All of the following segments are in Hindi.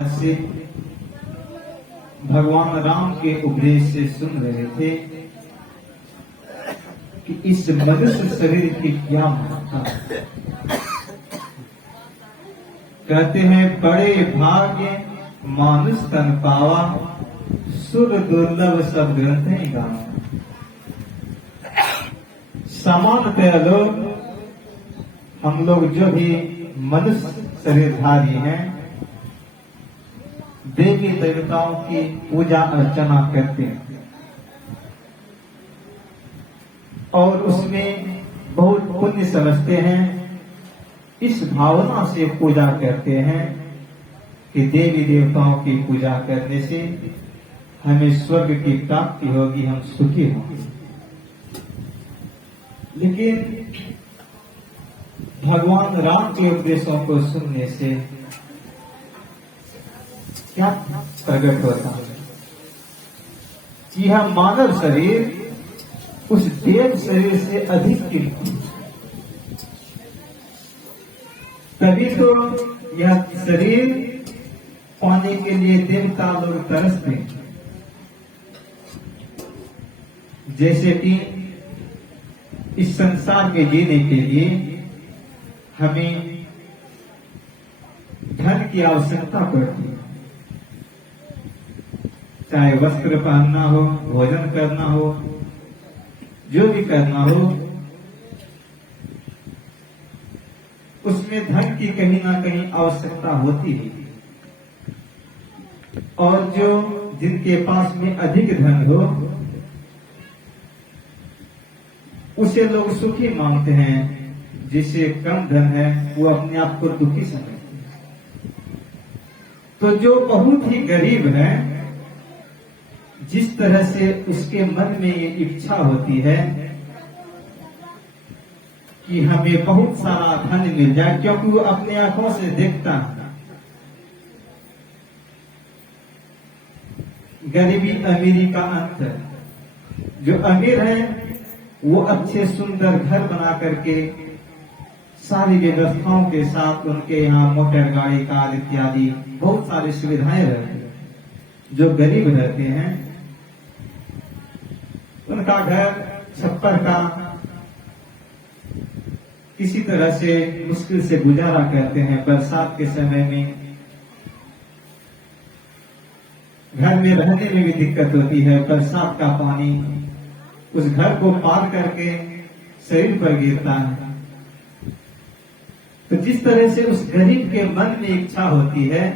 से भगवान राम के उपदेश से सुन रहे थे कि इस मनुष्य शरीर की क्या महत्ता है। कहते हैं बड़े भाग्य मानुष तन पावा, सुर दुर्लभ सब ग्रंथ ही गावा। सामान्यतः लोग हम लोग जो भी मनुष्य शरीरधारी हैं, देवी देवताओं की पूजा अर्चना करते हैं और उसमें बहुत पुण्य समझते हैं। इस भावना से पूजा करते हैं कि देवी देवताओं की पूजा करने से हमें स्वर्ग की प्राप्ति होगी, हम सुखी होंगे। लेकिन भगवान राम के उपदेशों को सुनने से क्या प्रकट होता है कि यह मानव शरीर उस देव शरीर से अधिक कीमती। तभी तो यह शरीर पाने के लिए देवता लोग तरसते हैं। जैसे कि इस संसार में जीने के लिए हमें धन की आवश्यकता पड़ती है, चाहे वस्त्र पहनना हो, भोजन करना हो, जो भी करना हो, उसमें धन की कहीं ना कहीं आवश्यकता होती है। और जो जिनके पास में अधिक धन हो उसे लोग सुखी मानते हैं, जिसे कम धन है वो अपने आप को दुखी समझते हैं। तो जो बहुत ही गरीब है, जिस तरह से उसके मन में ये इच्छा होती है कि हमें बहुत सारा धन मिल जाए, क्योंकि वो अपने आंखों से देखता है। गरीबी अमीरी का अंतर। जो अमीर है वो अच्छे सुंदर घर बना करके सारी व्यवस्थाओं के साथ उनके यहाँ मोटर गाड़ी, कार इत्यादि बहुत सारी सुविधाएं रहती हैं। जो गरीब रहते हैं उनका घर छप्पर का किसी तरह से मुश्किल से गुजारा करते हैं। बरसात के समय में घर में रहने में भी दिक्कत होती है। बरसात का पानी उस घर को पार करके शरीर पर गिरता है। तो जिस तरह से उस गरीब के मन में इच्छा होती है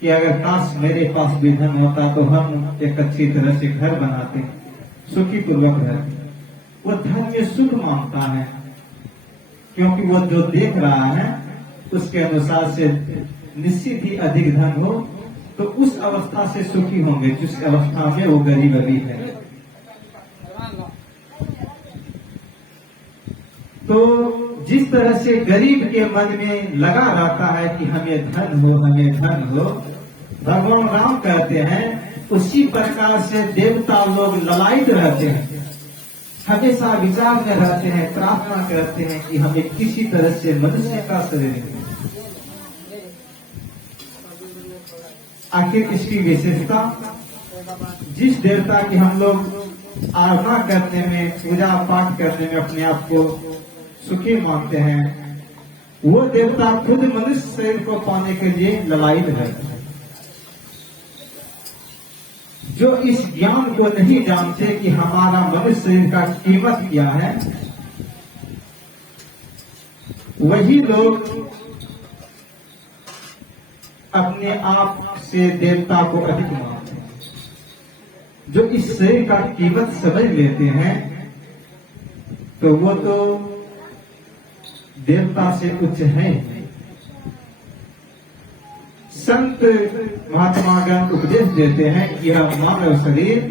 कि अगर काश मेरे पास भी धन होता तो हम एक अच्छी तरह से घर बनाते, सुखी पूर्वक रहते। वो धन में सुख मांगता है, क्योंकि वो जो देख रहा है उसके अनुसार से निश्चित ही अधिक धन हो तो उस अवस्था से सुखी होंगे जिस अवस्था में वो गरीब अभी है। तो जिस तरह से गरीब के मन में लगा रहता है कि हमें धन हो, हमें धन हो, भगवान राम कहते हैं उसी प्रकार से देवता लोग ललायित रहते हैं, हमेशा विचार में रहते हैं, प्रार्थना करते हैं कि हमें किसी तरह से मनुष्य का शरीर मिले। आखिर इसकी विशेषता, जिस देवता की हम लोग आराधना करने में, पूजा पाठ करने में अपने आप को सुखी मानते हैं, वो देवता खुद मनुष्य शरीर को पाने के लिए ललायित है। जो इस ज्ञान को नहीं जानते कि हमारा मनुष्य शरीर का कीमत क्या है, वही लोग अपने आप से देवता को अधिक मानते हैं। जो इस शरीर का कीमत समझ लेते हैं तो वो तो देवता से उच्च है। संत महात्मागण उपदेश देते हैं कि यह मानव शरीर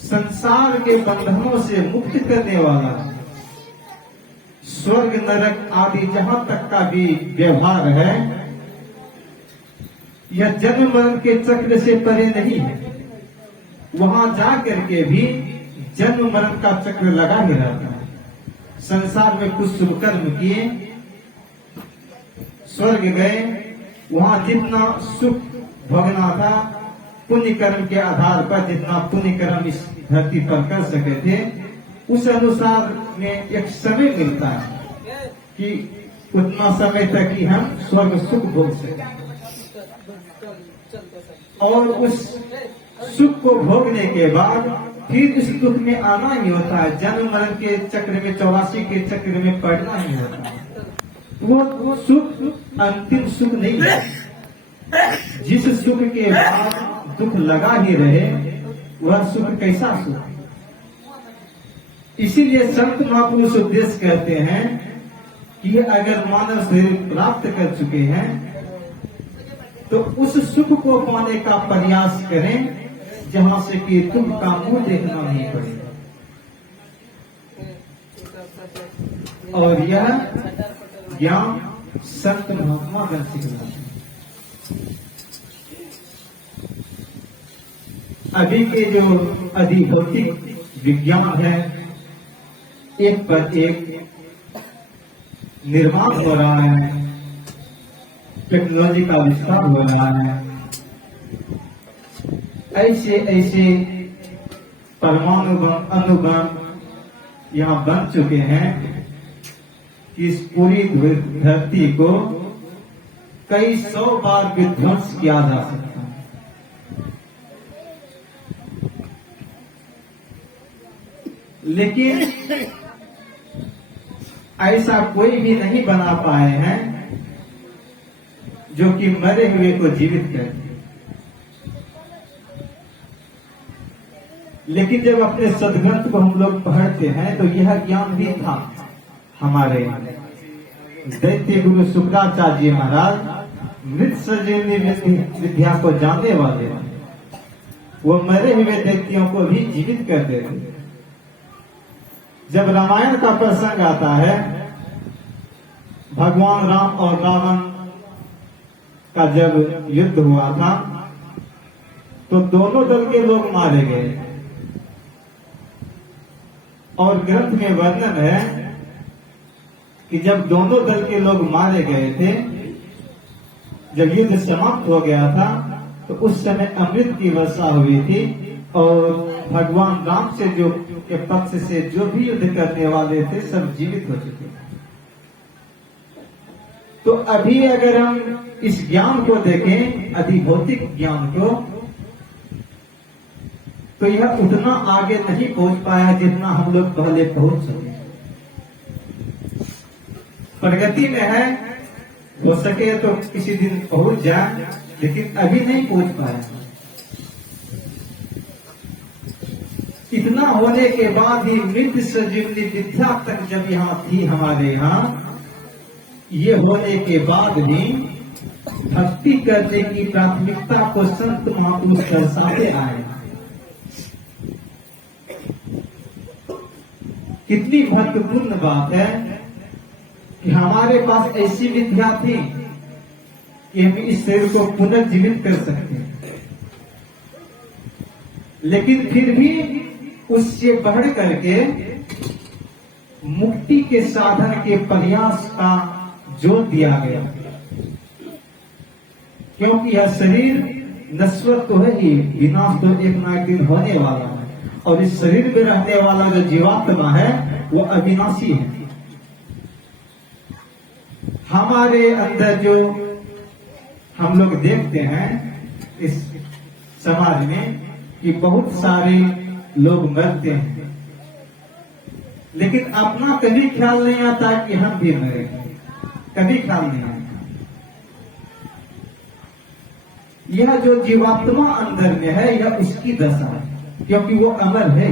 संसार के बंधनों से मुक्त करने वाला, स्वर्ग नरक आदि जहां तक का भी व्यवहार है, यह जन्म मरण के चक्र से परे नहीं है। वहां जाकर के भी जन्म मरण का चक्र लगा ही रहता है। संसार में कुछ शुभ कर्म किए, स्वर्ग गए, वहां जितना सुख भोगना था पुण्य कर्म के आधार पर, जितना पुण्य कर्म इस धरती पर कर सके थे, उस अनुसार में एक समय मिलता है कि उतना समय तक ही हम स्वर्ग सुख भोग सकें। और उस सुख को भोगने के बाद फिर इस दुख में आना ही होता है, जन्म मरण के चक्र में, 84 के चक्र में पड़ना ही होता है। वो सुख अंतिम सुख नहीं है। जिस सुख के बाद दुख लगा ही रहे, वह सुख कैसा सुख। इसीलिए संत महापुरुष उपदेश कहते हैं कि अगर मानव शरीर प्राप्त कर चुके हैं तो उस सुख को पाने का प्रयास करें जहां से कि दुख का मुंह देखना नहीं पड़ेगा। और यह ज्ञान संत महात्मा गण सिखलाते हैं। अभी के जो अधिभौतिक विज्ञान है, एक पर एक निर्माण हो रहा है, टेक्नोलॉजी का विस्तार हो रहा है। ऐसे ऐसे परमाणु बम, अणु बम यहाँ बन चुके हैं कि इस पूरी धरती को कई 100 बार विध्वंस किया जा सकता है। लेकिन ऐसा कोई भी नहीं बना पाए हैं जो कि मरे हुए को जीवित करते। लेकिन जब अपने सदग्रंथ को हम लोग पढ़ते हैं तो यह ज्ञान भी था हमारे दैत्य गुरु शुक्राचार्य महाराज मृत संजीवनी विद्या को जानने वाले, वो मरे हुए दैत्यों को भी जीवित करते थे। जब रामायण का प्रसंग आता है, भगवान राम और रावण का जब युद्ध हुआ था तो दोनों दल के लोग मारे गए। और ग्रंथ में वर्णन है कि जब दोनों दल के लोग मारे गए थे, जब युद्ध समाप्त हो गया था तो उस समय अमृत की वर्षा हुई थी और भगवान राम से जो के पक्ष से जो भी युद्ध करने वाले थे सब जीवित हो चुके थे। तो अभी अगर हम इस ज्ञान को देखें, अधिभौतिक ज्ञान को, तो यह उतना आगे नहीं पहुंच पाया जितना हम लोग पहले पहुंच सके। प्रगति में है, हो सके तो किसी दिन पहुंच जाए, लेकिन अभी नहीं पहुंच पाया। इतना होने के बाद ही मृत संजीवनी विद्या तक जब यहाँ थी हमारे यहाँ, ये होने के बाद भी भक्ति करने की प्राथमिकता को संत महापुरुष दर्शाते आए। कितनी महत्वपूर्ण बात है कि हमारे पास ऐसी विद्या थी कि हम इस शरीर को पुनर्जीवित कर सकते हैं, लेकिन फिर भी उससे बढ़ करके मुक्ति के साधन के प्रयास का जोर दिया गया। क्योंकि यह शरीर नश्वर तो है ही, विनाश तो एक ना एक दिन होने वाला है, और इस शरीर में रहने वाला जो जीवात्मा है वो अविनाशी है। हमारे अंदर जो हम लोग देखते हैं इस समाज में कि बहुत सारे लोग मरते हैं, लेकिन अपना कभी ख्याल नहीं आता कि हम भी मरेंगे, कभी ख्याल नहीं आता। यह जो जीवात्मा अंदर में है यह उसकी दशा है, क्योंकि वो अमर है।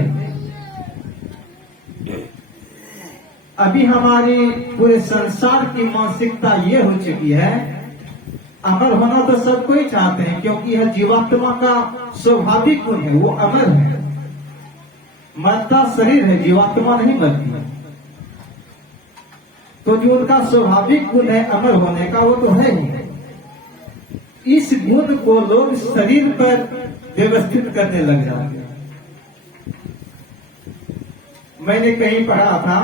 अभी हमारी पूरे संसार की मानसिकता ये हो चुकी है, अमर होना तो सब कोई चाहते हैं, क्योंकि यह जीवात्मा का स्वाभाविक गुण है, वो अमर है। मरता शरीर है, जीवात्मा नहीं मरती है। तो जो उनका स्वाभाविक गुण है अमर होने का, वो तो है ही। इस गुण को लोग शरीर पर व्यवस्थित करने लग जाते हैं। मैंने कहीं पढ़ा था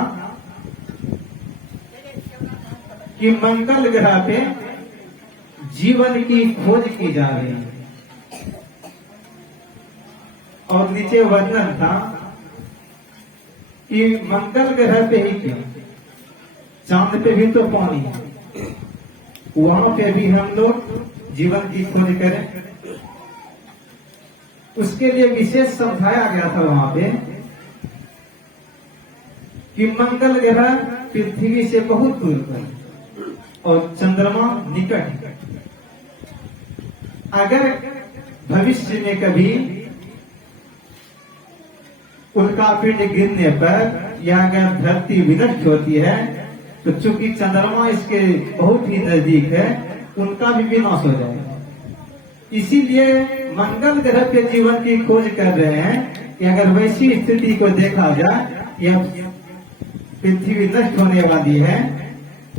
कि मंगल ग्रह पे जीवन की खोज की जा रही है। और नीचे वर्णन था कि मंगल ग्रह पे ही क्यों, चांद पे भी तो पानी है, वहां पे भी हम लोग जीवन की खोज करें। उसके लिए विशेष समझाया गया था वहां पे कि मंगल ग्रह पृथ्वी से बहुत दूर पर और चंद्रमा निकट है। अगर भविष्य में कभी उल्कापिंड गिरने पर या अगर धरती विनष्ट होती है तो चूंकि चंद्रमा इसके बहुत ही नजदीक है, उनका भी विनाश हो जाएगा। इसीलिए मंगल ग्रह पे जीवन की खोज कर रहे हैं कि अगर वैसी स्थिति को देखा जाए या पृथ्वी नष्ट होने वाली है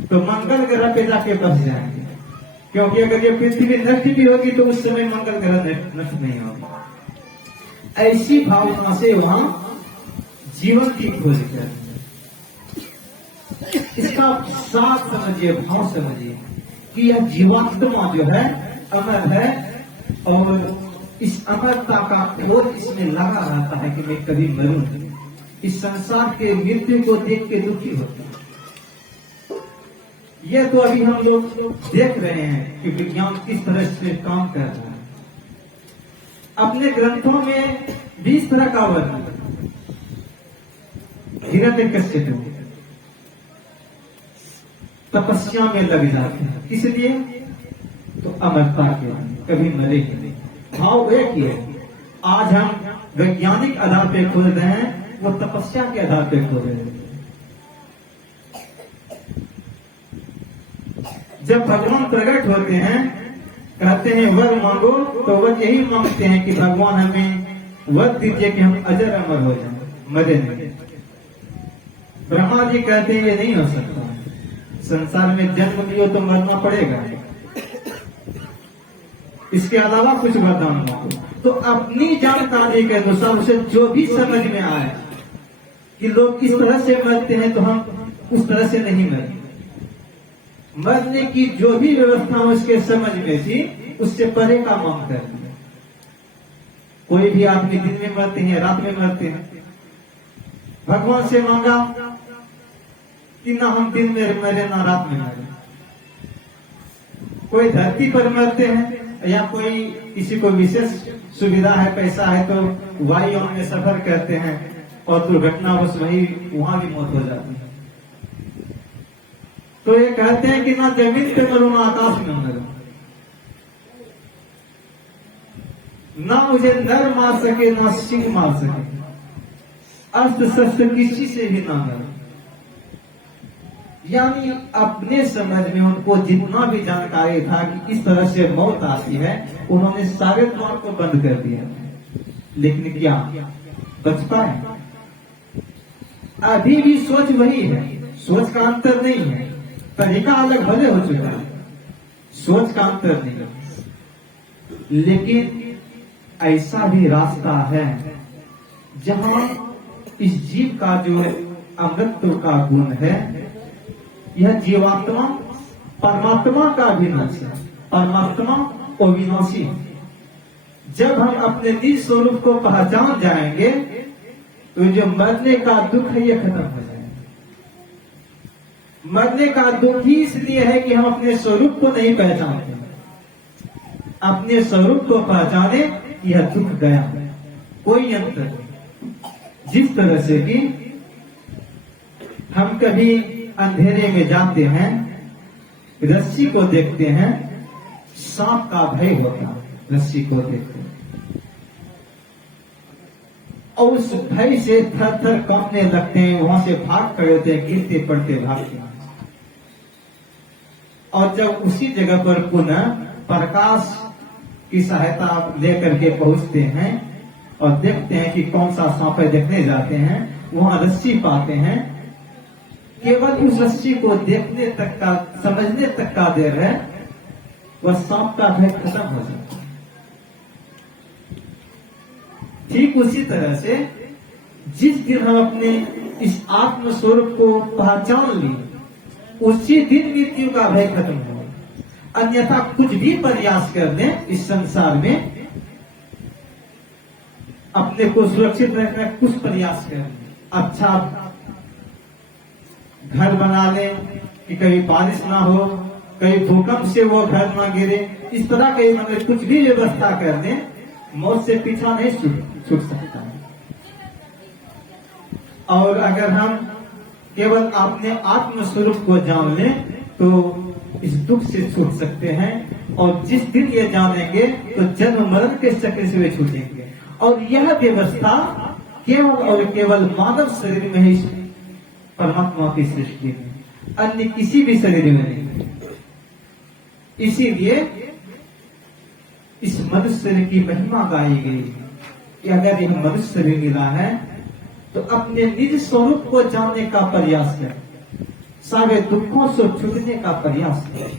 तो मंगल ग्रह पे जाके बस जाएंगे, क्योंकि अगर ये पृथ्वी नष्ट भी होगी तो उस समय मंगल ग्रह नष्ट नहीं होगा। ऐसी भावना से वहां जीवन की खोज कर, इसका साथ समझिए, भाव समझिए कि यह जीवात्मा जो है अमर है और इस अमरता का खोज इसमें लगा रहता है कि मैं कभी मरूं। इस संसार के मृत्यु को देख के दुखी होता है। यह तो अभी हम लोग देख रहे हैं कि विज्ञान किस तरह से काम कर रहा है। अपने ग्रंथों में 20 तरह का वर्णन, हिरण्यकश्यप तपस्या में लग जाते हैं, किस लिए? तो अमरता के लिए, कभी मरे नहीं। भाव एक ही है। आज हम वैज्ञानिक आधार पे खोज रहे हैं, वो तपस्या के आधार पे खोज रहे हैं। जब भगवान प्रकट होते हैं, कहते हैं वर मांगो, तो वह यही मांगते हैं कि भगवान हमें वर दीजिए कि हम अजर अमर हो जाएं, मरे नहीं। ब्रह्मा जी कहते हैं ये नहीं हो सकता, संसार में जन्म लियो तो मरना पड़ेगा, इसके अलावा कुछ वरदान मांगो। तो अपनी जानकारी के अनुसार उसे जो भी समझ में आए कि लोग किस तरह से मरते हैं तो हम उस तरह से नहीं मरेंगे। मरने की जो भी व्यवस्था उसके समझ में थी उससे परे का मांग करते हैं। कोई भी आदमी दिन में मरते हैं, रात में मरते हैं। भगवान से मांगा कि ना हम दिन में मरे ना रात में मरे। कोई धरती पर मरते हैं या कोई किसी को विशेष सुविधा है, पैसा है तो वायुयान में सफर करते हैं और दुर्घटनावश वही वहां भी मौत हो जाती है। तो ये कहते हैं कि ना जमीन पे मरो ना आकाश में मरो, ना मुझे नर मार सके ना सिंह मार सके, अस्त्र शस्त्र किसी से भी ना मरो। यानी अपने समझ में उनको जितना भी जानकारी था कि इस तरह से मौत आती है, उन्होंने सारे द्वार को बंद कर दिया। लेकिन क्या बच पाए? अभी भी सोच वही है, सोच का अंतर नहीं है, तरीका अलग भले हो चुका है, सोच का अंतर नहीं है। लेकिन ऐसा भी रास्ता है जहां इस जीव का जो अमृतत्व का गुण है, यह जीवात्मा परमात्मा का अविनाशी है, परमात्मा अविनाशी है। जब हम अपने निज स्वरूप को पहचान जाएंगे तो जो मरने का दुख है यह खत्म हो जाएगा। मरने का दुख ही इसलिए है कि हम अपने स्वरूप को नहीं पहचानते। अपने स्वरूप को पहचाने, यह दुख गया, कोई अंतर नहीं। जिस तरह से कि हम कभी अंधेरे में जाते हैं, रस्सी को देखते हैं, सांप का भय होता है, रस्सी को देखते हैं और उस भय से थर थर कांपने लगते हैं, वहां से भाग खड़े होते हैं, गिरते पड़ते भागते हैं। और जब उसी जगह पर पुनः प्रकाश की सहायता लेकर के पहुंचते हैं और देखते हैं कि कौन सा सांप है, देखने जाते हैं, वहां रस्सी पाते हैं। केवल उस रस्सी को देखने तक का, समझने तक का देर है, वह सांप का भय खत्म हो जाता है। ठीक उसी तरह से जिस दिन हम अपने इस आत्म स्वरूप को पहचान ली, उसी दिन मृत्यु का भय खत्म हो। अन्यथा कुछ भी प्रयास करने इस संसार में अपने को सुरक्षित रखने का कुछ प्रयास करने, अच्छा घर बना ले कि कभी बारिश ना हो, कभी भूकंप से वो घर ना गिरे, इस तरह के मतलब कुछ भी व्यवस्था करने, मौत से पीछा नहीं छूट सकता है। और अगर हम केवल अपने आत्म स्वरूप को जान लें तो इस दुख से छूट सकते हैं, और जिस दिन ये जानेंगे तो जन्म मरण के चक्र से वे छूटेंगे। और यह व्यवस्था केवल और केवल मानव शरीर में ही, परमात्मा की सृष्टि में, अन्य किसी भी शरीर में नहीं। इसीलिए इस मनुष्य शरीर की महिमा गाई गई कि अगर यह मनुष्य शरीर मिला है तो अपने निज स्वरूप को जानने का प्रयास करें, सारे दुखों से छूटने का प्रयास करें।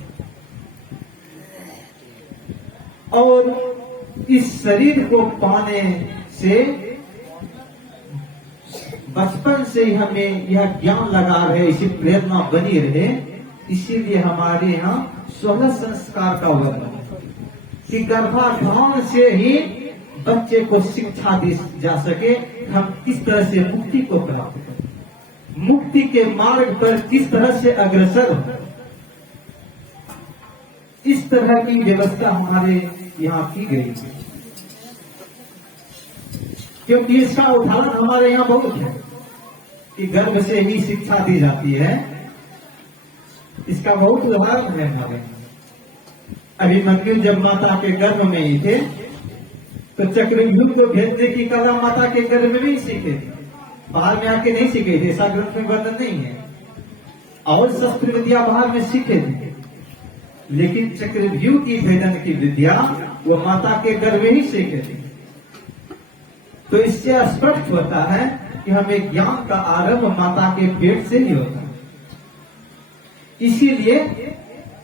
और इस शरीर को पाने से बचपन से ही हमें यह ज्ञान लगा रहे, इसी प्रेरणा बनी रहे। इसीलिए हमारे यहाँ 16 संस्कार का वर्णन है कि गर्भाधान से ही बच्चे को शिक्षा दी जा सके, हम किस तरह से मुक्ति को प्राप्त करें, मुक्ति के मार्ग पर किस तरह से अग्रसर हो। इस तरह की व्यवस्था हमारे यहाँ की गई है, क्योंकि इसका उदाहरण हमारे यहाँ बहुत है कि गर्भ से ही शिक्षा दी जाती है। इसका बहुत उदाहरण है हमारे यहाँ। अभी मंदिर जब माता के गर्भ में ही थे तो चक्रव्यूह को भेजने की कला माता के गर्भ में ही सीखे थे, बाहर में आके नहीं सीखे थे, ऐसा ग्रंथ में वर्णन नहीं है। और शस्त्र विद्या बाहर में सीखे थे, लेकिन चक्रव्यूह की भेदन की विद्या वो माता के गर्भ में ही सीखे थे। तो इससे स्पष्ट होता है कि हमें ज्ञान का आरंभ माता के पेट से ही होता है। इसीलिए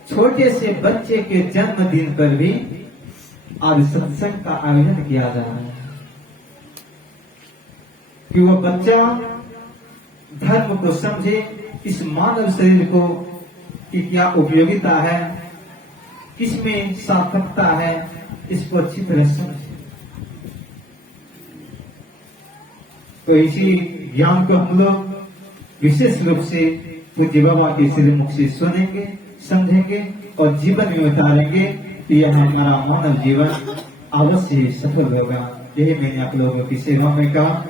छोटे से बच्चे के जन्मदिन पर भी आज सत्संग का आयोजन किया जा रहा है कि वो बच्चा धर्म को समझे, इस मानव शरीर को कि क्या उपयोगिता है, किसमें सार्थकता है, इसको अच्छी तरह समझे। तो इसी ज्ञान को हम लोग विशेष रूप से पूज्य बाबा के श्रीमुख से सुनेंगे, समझेंगे और जीवन में उतारेंगे कि यह हमारा मानव जीवन अवश्य सफल होगा। यही मैंने आप लोगों की सेवा में कहा।